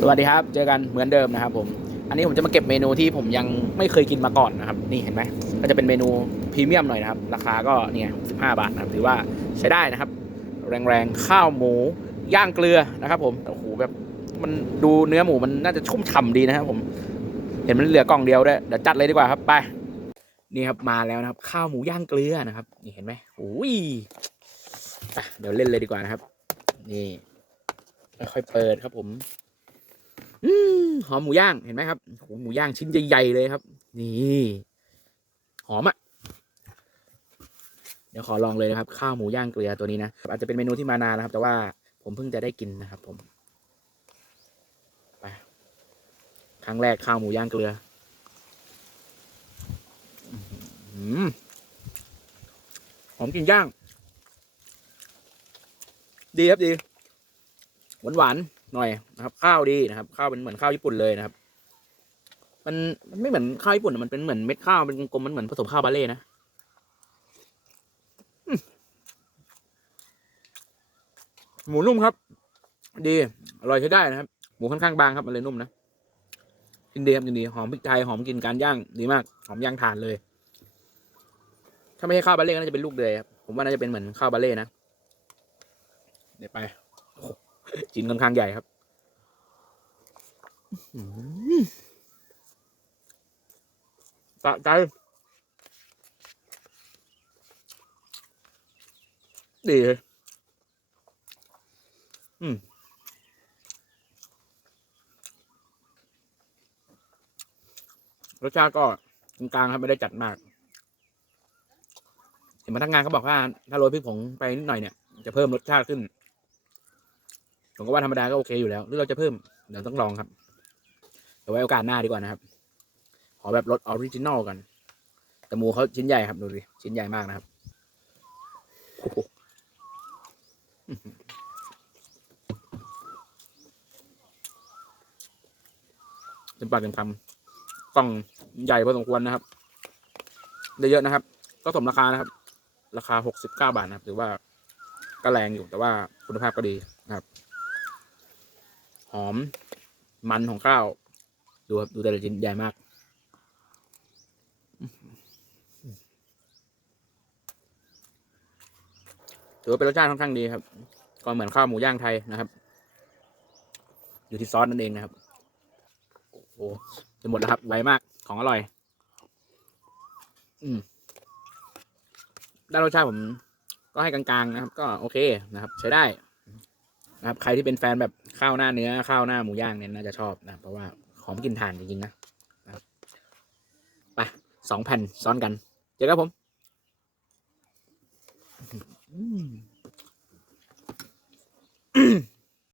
สวัสดีครับ เจอกันเหมือนเดิมนะครับผมอันนี้ผมจะมาเก็บเมนูที่ผมยังไม่เคยกินมาก่อนนะครับนี่เห็นไหมก็จะเป็นเมนูพรีเมียมหน่อยนะครับ ราคาก็เนี่ย15บาทนะครับถือว่าใช้ได้นะครับ แรงๆข้าวหมูย่างเกลือนะครับ ผมโอ้โหแบบมันดูเนื้อหมูมันน่าจะชุ่มฉ่ำดีนะครับ ผม เห็นมันเหลือกล่องเดียวด้วยเดี๋ยวจัดเลยดีกว่าครับไปนี่ครับมาแล้วนะครับ ข้าวหมูย่างเกลือนะครับ นี่เห็นไหมโอ้ยเดี๋ยวเล่นเลยดีกว่านะครับ นี่ค่อยเปิดครับผม อืมหอมหมูย่างเห็นไหมครับโหหมูย่างชิ้นใหญ่ๆเลยครับ นี่หอมอะ่ะเดี๋ยวขอลองเลยนะครับ ข้าวหมูย่างเกลือตัวนี้นะอาจจะเป็นเมนูที่มานานนะครับ แต่ว่าผมเพิ่งจะได้กินนะครับ ผมไปครั้งแรกข้าวหมูย่างเกลืออืหอมกลินย่าง ดีครับดีหวานหวานๆ หน่อยนะครับ ข้าวดีนะครับ ข้าวเป็นเหมือนข้าวญี่ปุ่นเลยนะครับ มันมันไม่เหมือนข้าวญี่ปุ่นอะมันเป็นเหมือนเม็ดข้าวเป็นกลมมันเหมือนผสมข้าวบาเล่นะหมูนุ่มครับ ดีอร่อยใช้ได้นะครับ หมูค่อนข้างบางครับมันเลยนุ่มนะกินดีครับกินดีหอมพริกไทยหอมกลินการย่างดีมาก หอมย่างถ่านเลย ถ้าไม่ใช่ข้าวบาเล่ก็น่าจะเป็นลูกเดือยครับผมว่าน่าจะเป็นเหมือนข้าวบาเล่นะเดี๋ยวไป ชิ้นค่อนข้างใหญ่ครับอื้อหือสะใจดีเลยอืมรสชาติก็กลางๆครับไม่ได้จัดมาก เห็นพนักงานเขาบอกว่า ถ้าโรยพริกผงไปนิดหน่อยเนี่ย จะเพิ่มรสชาติขึ้น ผมก็ว่าธรรมดาก็โอเคอยู่แล้ว หรือเราจะเพิ่ม เดี๋ยวต้องลองครับ เดี๋ยวไว้โอกาสหน้าดีกว่านะครับ ขอแบบรสออริจินอลกัน แต่หมูเขาชิ้นใหญ่ครับดูดิ ชิ้นใหญ่มากนะครับ เต็มปากเต็มคำกล่องใหญ่พอสมควรนะครับ ได้เยอะนะครับ ก็สมราคานะครับ ราคาหกสิบเก้าบาทนะครับ ถือว่าก็แรงอยู่แต่ว่าคุณภาพก็ดีนะครับ หอม มันของข้าว ดูครับ ดูแต่ละชิ้นใหญ่มาก ถือว่าเป็นรสชาติค่อนข้างดีครับ ก็เหมือนข้าวหมูย่างไทยนะครับ อยู่ที่ซอสนั่นเองนะครับ โอ้หจะหมดแล้วครับ ไวมาก ของอร่อย อืมด้านรสชาติผมก็ให้กลางๆนะครับ ก็โอเคนะครับ ใช้ได้ นะครับใครที่เป็นแฟนแบบข้าวหน้าเนื้อข้าวหน้าหมูย่างเนี่ยน่าจะชอบนะเพราะว่าหอมกลินทานจริงๆนะนะไปสองแผ่นซ้อนกัน เจอกันผมอืม